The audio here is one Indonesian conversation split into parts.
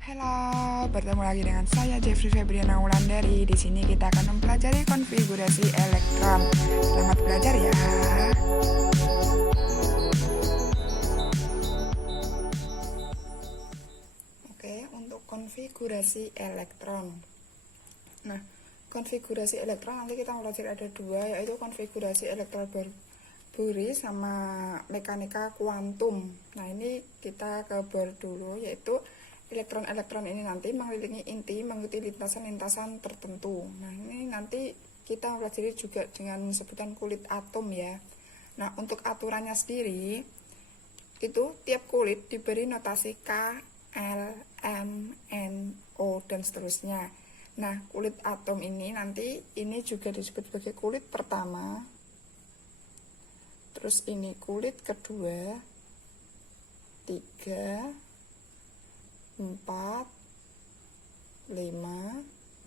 Halo, bertemu lagi dengan saya Jeffrey Febriana Wulandari. Di sini kita akan mempelajari konfigurasi elektron. Selamat belajar ya. Oke, untuk konfigurasi elektron. Nah, konfigurasi elektron nanti kita pelajari ada dua, yaitu konfigurasi elektron Bury sama mekanika kuantum. Nah, ini kita ke Bohr dulu, yaitu elektron-elektron ini nanti mengelilingi inti mengikuti lintasan-lintasan tertentu. Nah, ini nanti kita pelajari juga dengan sebutan kulit atom ya. Nah, untuk aturannya sendiri itu tiap kulit diberi notasi K, L, M, N, O dan seterusnya. Nah, kulit atom ini nanti ini juga disebut sebagai kulit pertama. Terus ini kulit kedua, 3, 4, 5,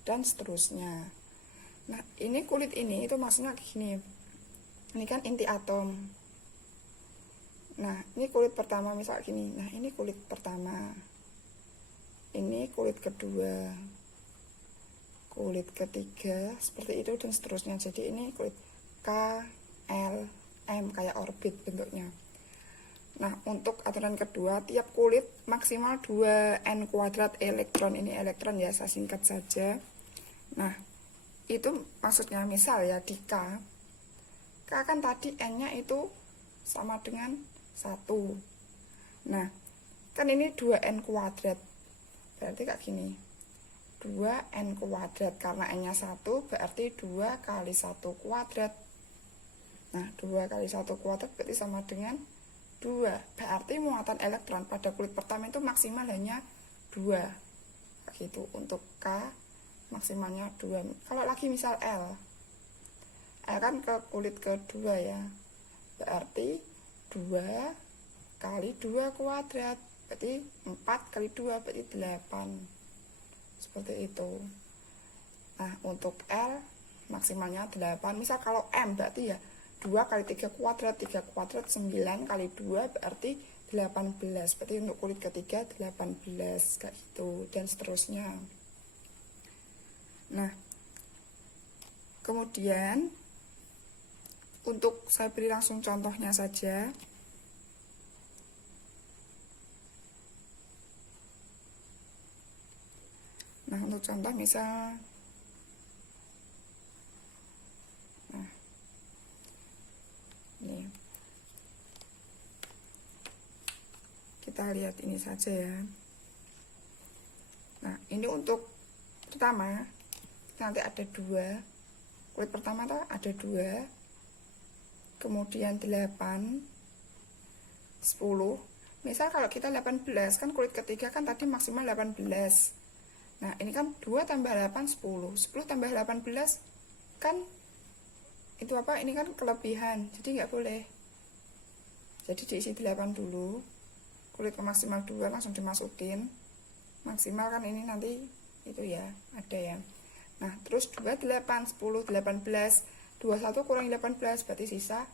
dan seterusnya. Nah, ini kulit ini itu maksudnya gini. Ini kan inti atom. Nah, ini kulit pertama misal gini. Nah, ini kulit pertama. Ini kulit kedua. Kulit ketiga, seperti itu dan seterusnya. Jadi ini kulit K, L, M kayak orbit bentuknya. Nah, untuk aturan kedua, tiap kulit maksimal 2N kuadrat elektron. Ini elektron ya, saya singkat saja. Nah, itu maksudnya misal ya di K kan tadi N-nya itu sama dengan 1. Nah, kan ini 2N kuadrat. Berarti kayak gini. 2N kuadrat, karena N-nya 1 berarti 2 kali 1 kuadrat. Nah, 2 kali 1 kuadrat berarti sama dengan 2. Berarti muatan elektron pada kulit pertama itu maksimal hanya 2. Gitu. Untuk K maksimalnya 2. Kalau lagi misal L kan ke kulit kedua ya. Berarti 2 kali 2 kuadrat. Berarti 4 kali 2 berarti 8. Seperti itu. Nah, untuk L maksimalnya 8. Misal kalau M berarti ya 2 kali 3 kuadrat, 3 kuadrat 9 kali 2 berarti 18. Berarti untuk kulit ketiga 18 kayak gitu dan seterusnya. Nah, kemudian untuk saya beri langsung contohnya saja. Nah, untuk contoh misal kita lihat ini saja ya. Nah, ini untuk pertama nanti ada 2. Kulit pertama tuh ada 2, kemudian 8, 10. Misal kalau kita 18 kan kulit ketiga kan tadi maksimal 18. Nah, ini kan 2 tambah 8 10. 10 tambah 18 kan itu apa? Ini kan kelebihan. Jadi nggak boleh. Jadi diisi 8 dulu. Kulit ke maksimal 2 langsung dimasukin. Maksimal kan ini nanti itu ya, ada ya. Nah, terus 2 8 10 18 21 kurang 18 berarti sisa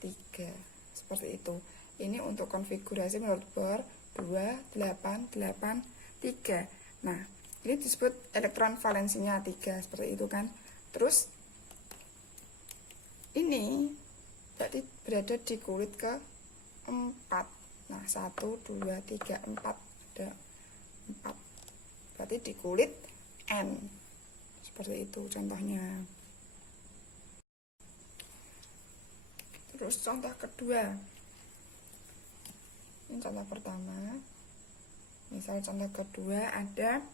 3. Seperti itu. Ini untuk konfigurasi menurut Bohr 2 8 8 3. Nah, ini disebut elektron valensinya 3 seperti itu kan. Terus ini berarti berada di kulit ke 4. Nah, 1 2 3 4 ada 4. Berarti di kulit N. Seperti itu contohnya. Terus contoh kedua. Ini contoh pertama. Misal contoh kedua ada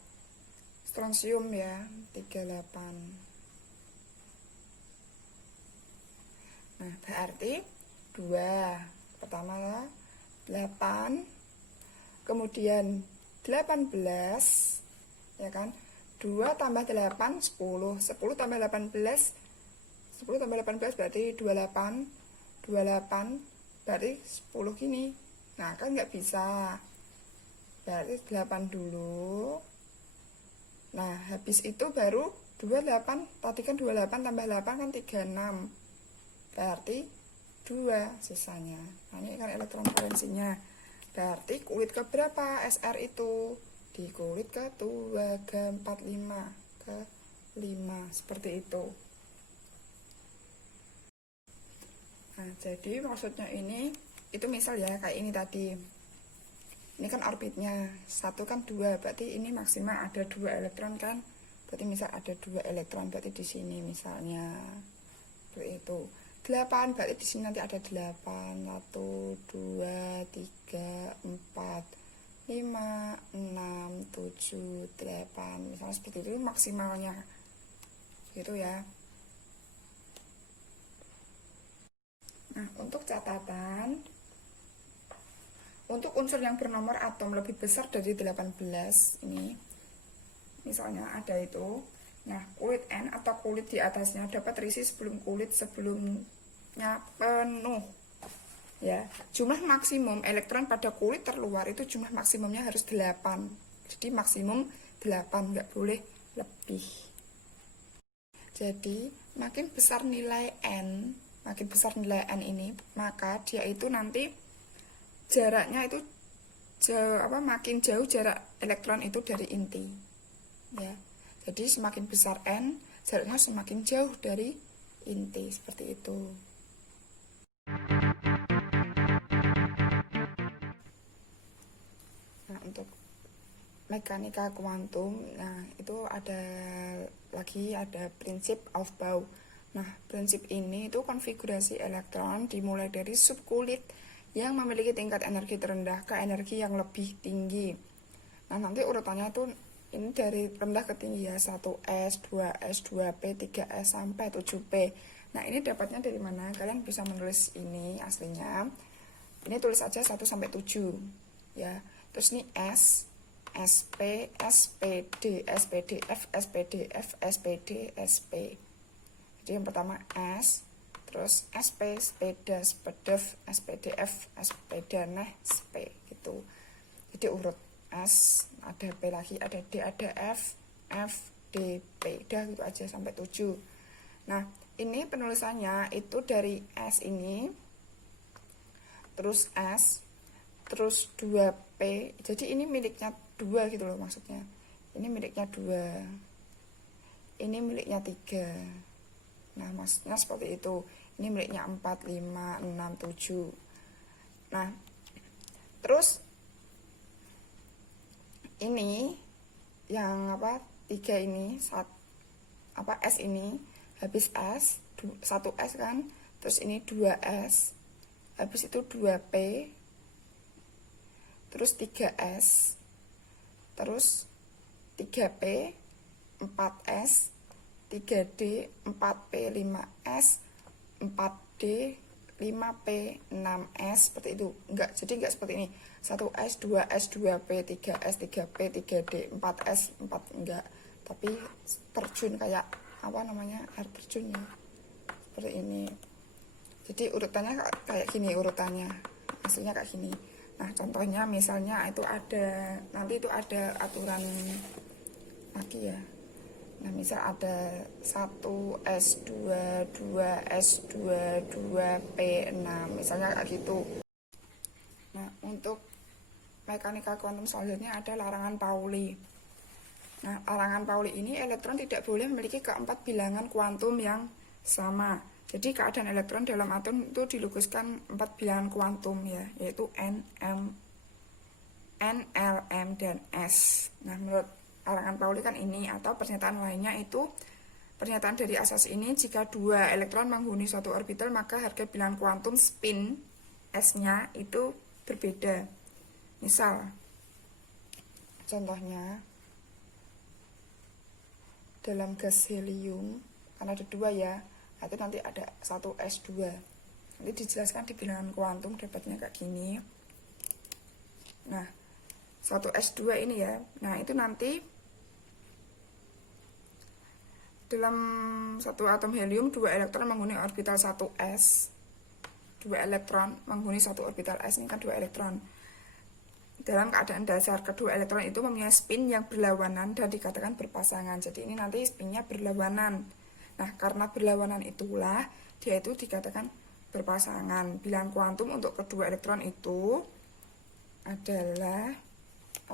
strontium ya, 38. Nah, berarti 2. Pertama 8. Kemudian 18 ya kan. 2 tambah 8 10. 10 tambah 18 10 tambah 18 berarti 28. 28 berarti 10 gini. Nah, kan nggak bisa. Berarti 8 dulu. Nah, habis itu baru 28. Tadi kan 28 tambah 8 kan 36. Berarti 2 sisanya. Nah, ini kan elektron valensinya. Berarti kulit keberapa SR itu? Jadi kulit ke-2, ke-4, 5, ke-5 seperti itu. Nah, jadi maksudnya ini itu misal ya kayak ini tadi. Ini kan orbitnya, 1 kan 2, berarti ini maksimal ada 2 elektron kan. Berarti misal ada 2 elektron, berarti di sini misalnya seperti itu. 8, berarti di sini nanti ada 8. 1, 2, 3, 4, 5, 6, 7, 8. Misalnya seperti itu maksimalnya. Gitu ya. Nah, untuk catatan, untuk unsur yang bernomor atom lebih besar dari 18 ini, misalnya ada itu. Nah, kulit N atau kulit di atasnya dapat terisi sebelum kulit sebelumnya penuh. Ya, jumlah maksimum elektron pada kulit terluar itu jumlah maksimumnya harus 8. Jadi maksimum 8, nggak boleh lebih. Jadi, makin besar nilai N, ini, maka dia itu nanti jaraknya itu makin jauh jarak elektron itu dari inti ya. Jadi semakin besar N, jaraknya semakin jauh dari inti, seperti itu. Nah, untuk mekanika kuantum, nah itu ada prinsip Aufbau. Nah, prinsip ini itu konfigurasi elektron dimulai dari subkulit yang memiliki tingkat energi terendah ke energi yang lebih tinggi. Nah, nanti urutannya itu ini dari rendah ke tinggi ya, 1S, 2S, 2P, 3S sampai 7P. Nah, ini dapatnya dari mana? Kalian bisa menulis ini aslinya. Ini tulis aja 1 sampai 7 ya. Terus ini S, SP, SPD, SPDF, SPDF, SPD, SP. Jadi yang pertama S, terus SP, sepeda, SPDF, SPDF, sepeda, nah, SP gitu. Jadi urut S, ada P lagi, ada D, ada F, D, P, udah gitu aja sampai 7. Nah, ini penulisannya itu dari S ini, terus S, terus 2P. Jadi ini miliknya 2 gitu loh maksudnya. Ini miliknya 2. Ini miliknya 3. Nah, maksudnya seperti itu. Ini miliknya 4, 5, 6, 7. Nah, terus ini yang 3 ini S ini habis S 1S kan, terus ini 2S, habis itu 2P, terus 3S, terus 3P, 4S, 3D, 4P, 5S, 4D, 5P, 6S, seperti itu. Jadi enggak seperti ini. 1S, 2S, 2P, 3S, 3P, 3D, 4S, 4 enggak. Tapi terjun kayak air terjun ya. Seperti ini. Jadi urutannya kayak gini urutannya. Hasilnya kayak gini. Nah, contohnya misalnya nanti itu ada aturan lagi ya. Nah, misal ada 1S2, 2S2, 2P6, misalnya kayak gitu. Nah, untuk mekanika kuantum selanjutnya ada larangan Pauli. Nah, larangan Pauli ini elektron tidak boleh memiliki keempat bilangan kuantum yang sama. Jadi keadaan elektron dalam atom itu dilukiskan 4 bilangan kuantum ya, yaitu N, M, N, L, M, dan S. Nah, menurut larangan Pauli kan ini, atau pernyataan lainnya itu pernyataan dari asas ini, jika 2 elektron menghuni suatu orbital maka harga bilangan kuantum spin S-nya itu berbeda. Misal contohnya dalam gas helium kan ada 2 ya, itu nanti ada 1S2. Nanti dijelaskan di bilangan kuantum dapatnya kayak gini. Nah, 1S2 ini ya. Nah, itu nanti dalam satu atom helium 2 elektron menghuni orbital 1S. 2 elektron menghuni satu orbital S, ini kan 2 elektron. Dalam keadaan dasar, kedua elektron itu mempunyai spin yang berlawanan dan dikatakan berpasangan. Jadi ini nanti spinnya berlawanan. Nah, karena berlawanan itulah dia itu dikatakan berpasangan. Bilangan kuantum untuk kedua elektron itu adalah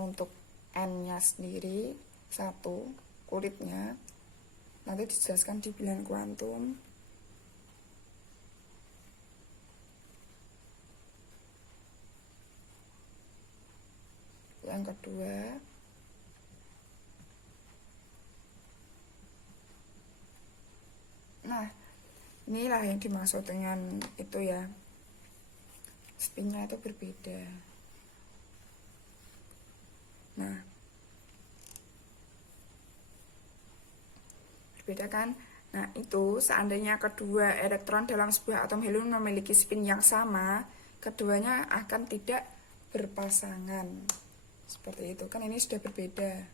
untuk N-nya sendiri 1 kulitnya, nanti dijelaskan di bilangan kuantum. Yang kedua, nah inilah yang dimaksud dengan itu ya, spinnya itu berbeda. Nah, berbeda kan? Nah, itu seandainya kedua elektron dalam sebuah atom helium memiliki spin yang sama, keduanya akan tidak berpasangan. Seperti itu. Kan ini sudah berbeda.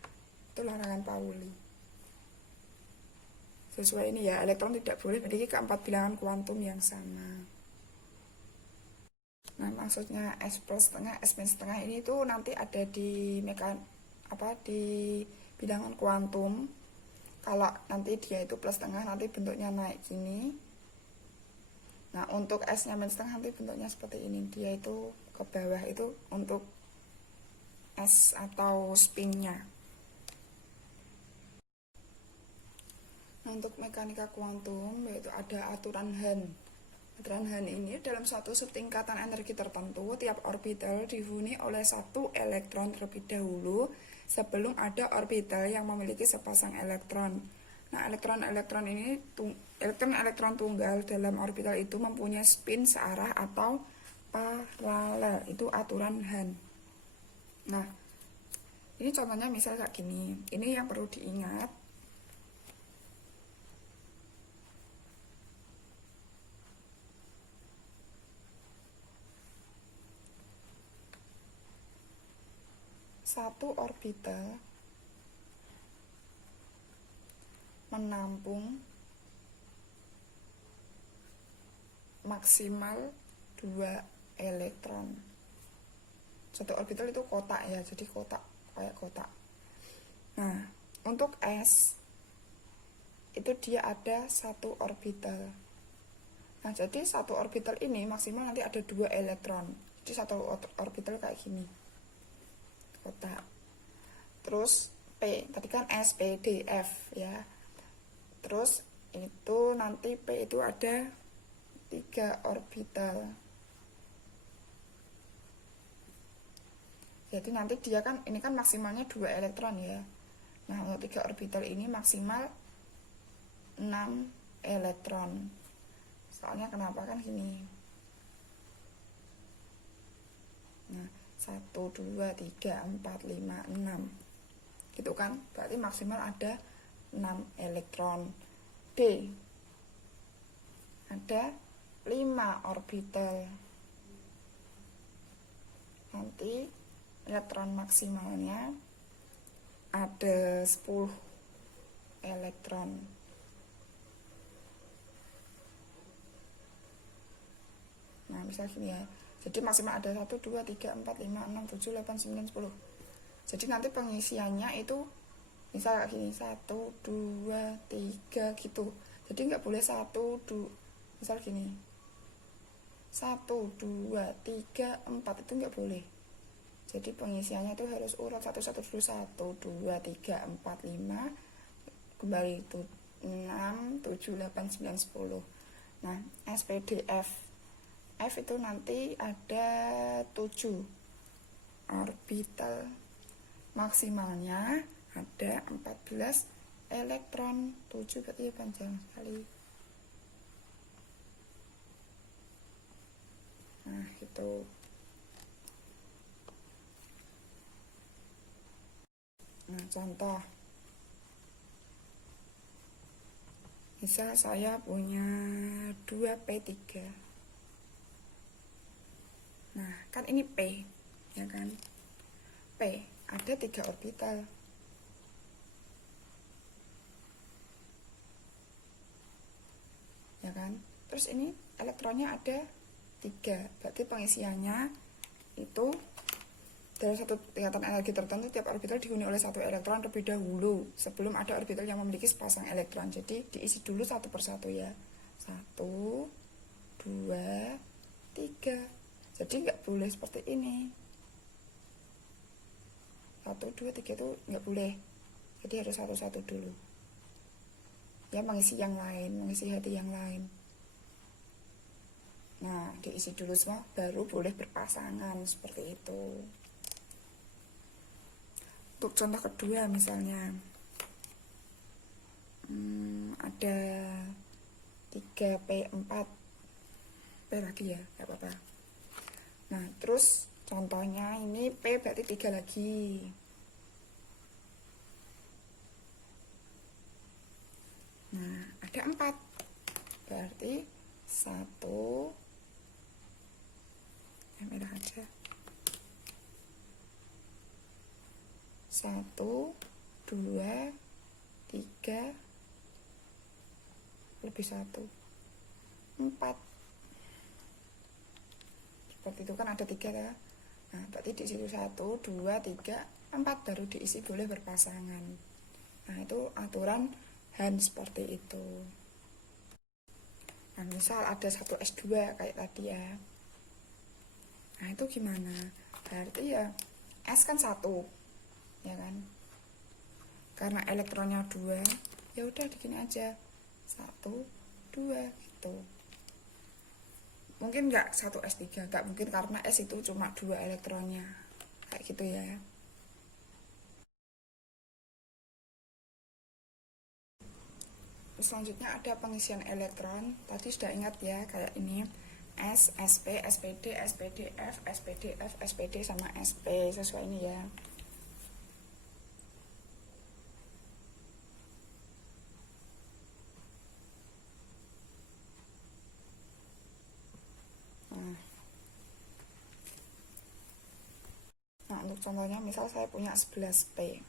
Itu larangan Pauli. Sesuai ini ya, elektron tidak boleh memiliki keempat bilangan kuantum yang sama. Nah, maksudnya S plus setengah, S minus setengah ini tuh nanti ada di di bilangan kuantum. Kalau nanti dia itu plus setengah, nanti bentuknya naik gini. Nah, untuk S-nya minus setengah nanti bentuknya seperti ini. Dia itu ke bawah itu untuk S atau spinnya. Nah, untuk mekanika kuantum yaitu ada aturan Hahn. Aturan Hahn ini dalam satu subtingkatan energi tertentu, tiap orbital dihuni oleh satu elektron terlebih dahulu sebelum ada orbital yang memiliki sepasang elektron. Nah, elektron-elektron ini, elektron tunggal dalam orbital itu mempunyai spin searah atau paralel. Itu aturan Hahn. Nah, ini contohnya misal kayak gini. Ini yang perlu diingat. Satu orbital menampung maksimal 2 elektron. Satu orbital itu kotak ya, jadi kotak kayak kotak. Nah, untuk S itu dia ada satu orbital. Nah, jadi satu orbital ini maksimal nanti ada 2 elektron. Jadi satu orbital kayak gini, kotak. Terus P, tadi kan S, P, D, F ya. Terus itu nanti P itu ada 3 orbital. Jadi nanti dia kan, ini kan maksimalnya 2 elektron ya. Nah, untuk 3 orbital ini maksimal 6 elektron. Soalnya kenapa kan gini. Nah, 1, 2, 3, 4, 5, 6. Gitu kan? Berarti maksimal ada 6 elektron. D ada 5 orbital. Nanti elektron maksimalnya ada 10 elektron. Nah, misal gini ya. Jadi maksimal ada 1, 2, 3, 4, 5, 6, 7, 8, 9, 10. Jadi nanti pengisiannya itu misal kayak gini, 1, 2, 3 gitu. Jadi nggak boleh 1, 2, misal gini, 1, 2, 3, 4 itu nggak boleh. Jadi pengisiannya itu harus urat 1 dulu, 1, 2, 3, 4, 5, kembali itu 6, 7, 8, 9, 10. Nah, SPDF F itu nanti ada 7 orbital, maksimalnya ada 14 elektron. 7 berarti ya panjang sekali. Nah, gitu. Nah, contoh. Misal saya punya 2P3. Nah, kan ini P, ya kan? P, ada 3 orbital. Ya kan? Terus ini elektronnya ada 3. Berarti pengisiannya itu dalam satu tingkatan energi tertentu, tiap orbital dihuni oleh 1 elektron terlebih dahulu sebelum ada orbital yang memiliki sepasang elektron. Jadi diisi dulu satu persatu ya. 1, 2, 3. Jadi nggak boleh seperti ini. 1, 2, 3 itu nggak boleh, jadi harus satu-satu dulu ya, mengisi yang lain, mengisi hati yang lain. Nah, diisi dulu semua baru boleh berpasangan seperti itu. Untuk contoh kedua misalnya ada 3P4 P lagi ya, gak apa-apa. Nah, terus contohnya ini P berarti 3 lagi. Nah, ada 4 berarti 1 merah aja, 1, 2, 3 lebih 1, 4. Seperti itu kan ada 3 ya. Nah, berarti di situ 1, 2, 3, 4 baru diisi boleh berpasangan. Nah, itu aturan Han seperti itu. Nah, misal ada 1s2 kayak tadi ya. Nah, itu gimana? Berarti ya S kan 1, ya kan? Karena elektronnya 2, ya udah begini aja. 1, 2 gitu. Mungkin nggak 1s3, nggak mungkin karena S itu cuma 2 elektronnya. Kayak gitu ya. Selanjutnya ada pengisian elektron. Tadi sudah ingat ya, kayak ini. S, SP, SPD, SPDF, SPDF, SPD sama SP, sesuai ini ya. Nah, untuk contohnya misal saya punya 11P.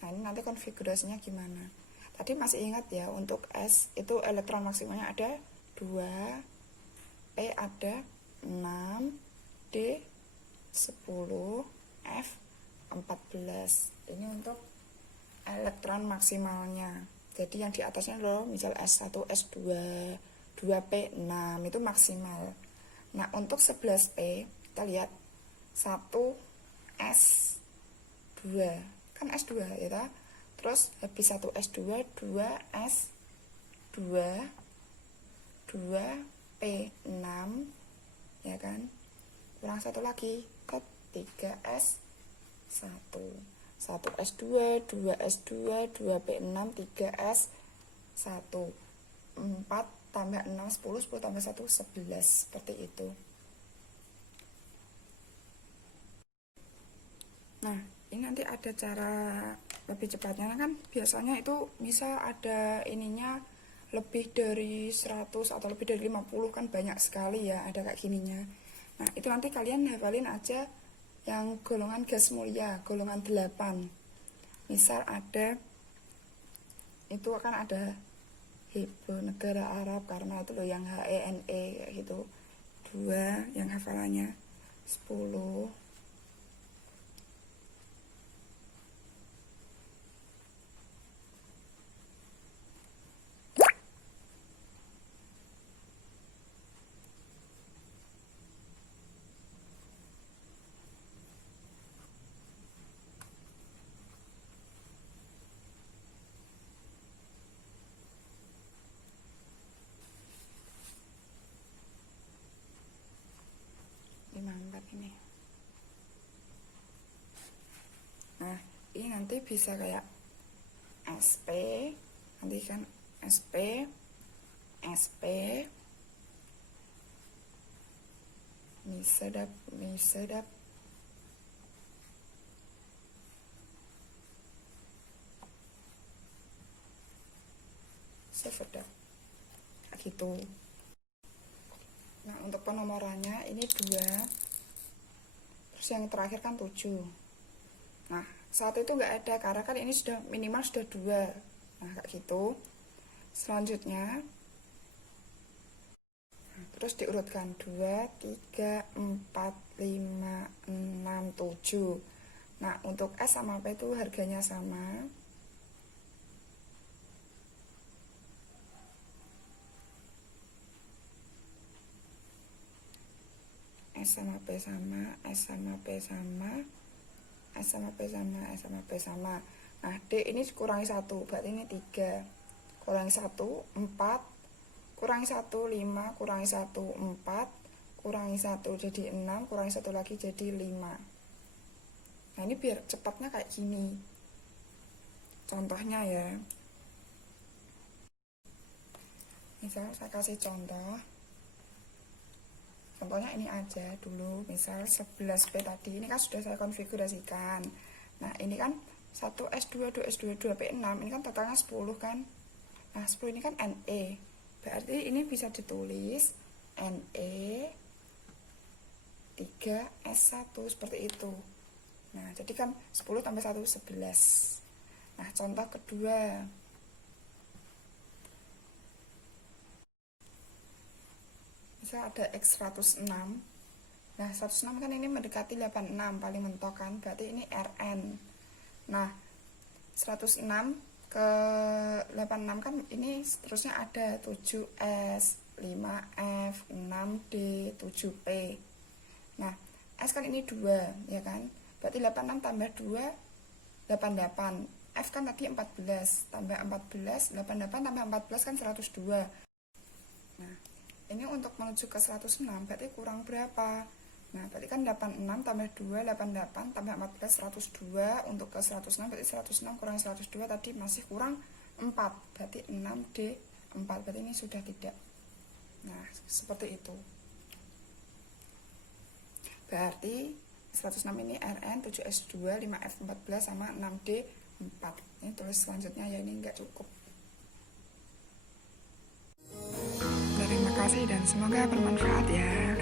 Nah, ini nanti konfigurasinya gimana? Tadi masih ingat ya, untuk S itu elektron maksimalnya ada 2, P ada 6, D 10, F 14. Ini untuk elektron maksimalnya. Jadi yang di atasnya loh, misal S1, S2, 2P6 itu maksimal. Nah, untuk 11P kita lihat 1 S2 kan S2 ya, terus habis 1 S2 2 S2 2 P6 ya kan, kurang satu lagi ke 3 S1 1 S2 2 S2 2 P6 3 S1 4 tambah 6 10 10 tambah 1 11 seperti itu. Nah, ini nanti ada cara lebih cepatnya kan, biasanya itu misal ada ininya lebih dari 100 atau lebih dari 50 kan banyak sekali ya, ada kayak gininya. Nah, itu nanti kalian hafalin aja yang golongan gas mulia, golongan 8. Misal ada, itu akan ada Hebrew negara Arab, karena itu loh yang HENE kayak gitu. 2 yang hafalannya 10. Ini. Nah, ini nanti bisa kayak SP, nanti kan SP, SP, mie sedap, sedap, kayak gitu. Nah, untuk penomorannya ini 2, terus yang terakhir kan 7. Nah, saat itu nggak ada karena kan ini sudah minimal sudah 2. Nah, kayak gitu. Selanjutnya terus diurutkan 2, 3, 4, 5, 6, 7. Nah, untuk S sama P itu harganya sama. S sama P sama, S sama P sama. S sama P sama, S sama P sama. Nah, D ini kurangi 1, berarti ini 3. Kurangi 1, 4. Kurangi 1, 5. Kurangi 1, 4. Kurangi 1 jadi 6. Kurangi 1 lagi jadi 5. Nah, ini biar cepatnya kayak gini. Contohnya ya. Misal saya kasih contoh. Contohnya ini aja dulu, misal 11P tadi, ini kan sudah saya konfigurasikan. Nah, ini kan 1S2, 2S2, 2P6, ini kan totalnya 10 kan. Nah, 10 ini kan NE. Berarti ini bisa ditulis NE 3S1 seperti itu. Nah, jadi kan 10 tambah 1, 11. Nah, contoh kedua. Misal ada X106. Nah, 106 kan ini mendekati 86, paling mentok kan, berarti ini Rn. Nah, 106 ke 86 kan ini seterusnya ada 7S, 5F, 6D, 7P. Nah, S kan ini 2, ya kan? Berarti 86 tambah 2, 88. F kan tadi 14, tambah 14, 88 tambah 14 kan 102. Nah, ini untuk menuju ke 106 berarti kurang berapa? Nah, berarti kan 86 tambah 2, 88 tambah 14, 102. Untuk ke 106 berarti 106 kurang 102 tadi masih kurang 4. Berarti 6D 4. Berarti ini sudah tidak. Nah, seperti itu. Berarti 106 ini Rn, 7S2, 5F14 sama 6D 4. Ini tulis selanjutnya ya, ini enggak cukup. Terima kasih dan semoga bermanfaat ya.